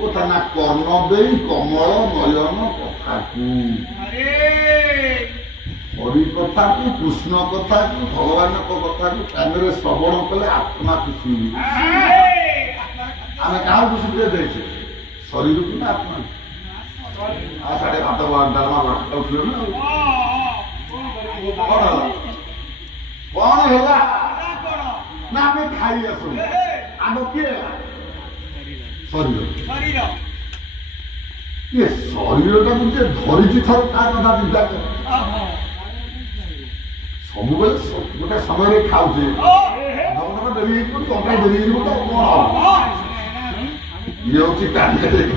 कथा ना कर्ण दे कमल नयन कथा हरि कथा को कृष्ण कथा को भगवान कथा को कान श्रवण कले आत्मा खुशी आम क्या खुशी दे शरीर को ना आत्मा साढ़े भात डालमा खाऊ ना कौन है ना आम खाई आस आम किए शरीर ये शरीर टाक धरी थर क्या कथा चिंता कर सब गोटे समय खाऊे डेरी टंका डेरी तो कौन ये हूँ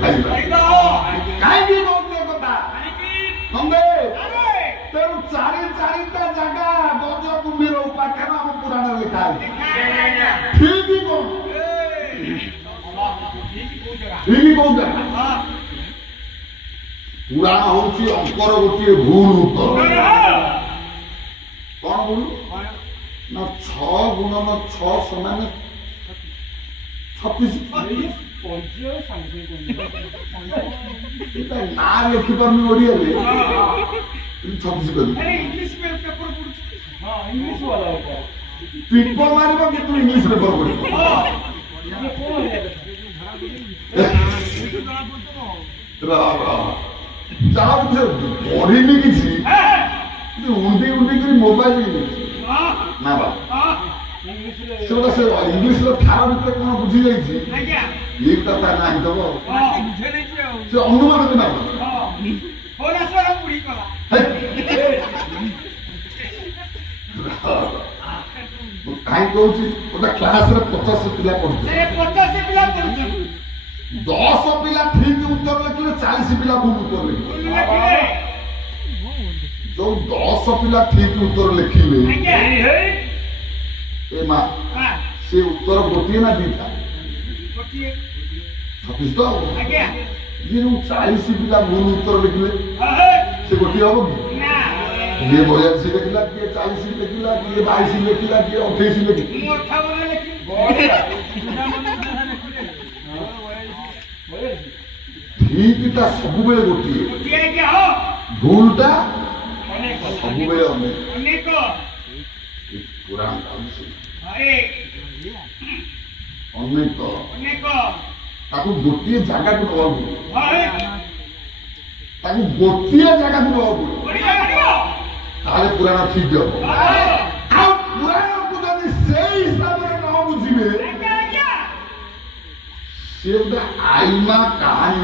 खाଇବା कहीं तेणु चारि चारिटा जगह गज कुंभीर उपाख्यान आम पुराण लिखा ठीक कौन ठीक कौन जगह पुराण हूँ अंकर गोटे भूल उत्तर कौन भूल ना 6 गुणन 6 समान 36 ना लिखिपार ओडिया 36 कर पिंप मार कि तू इंग्लिश पेपर पढ़ पढ़ी किसी उंडी उंडी कर मोबाइल ना बा इंग्लिश ठार भर कौन बुझी जाइए ये कथा ना दब से अनुमान के ना कहीं कहूँ गोटे क्लास 50 पिला पढ़ुचे 10 पिला ठीक उत्तर लिखिले 40 पिला भूल उत्तर लिखिले जो 10 पिला ठीक उत्तर लिखिले ए मां से उत्तर गोटे ना दीटा 36 तो ये 40 पिला भूल उत्तर लिखिले से गोटे हम ये 82 लिखला किए 40 लिखला किए 22 लिखला किए 28 लिखला ठीकटा सब बेले गोटे भूलटा सब बेले अनेक पुराण अनेक गोटे जगह को नवा गोटे जगह को नवा ताले पुराण ठीक हम पुराण को जब से हिसाब से न बुझे से गोटे आईमा कहानी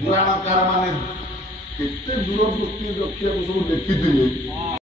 पुराणकार माने केते दूर दृष्टि रखिया सब लिखी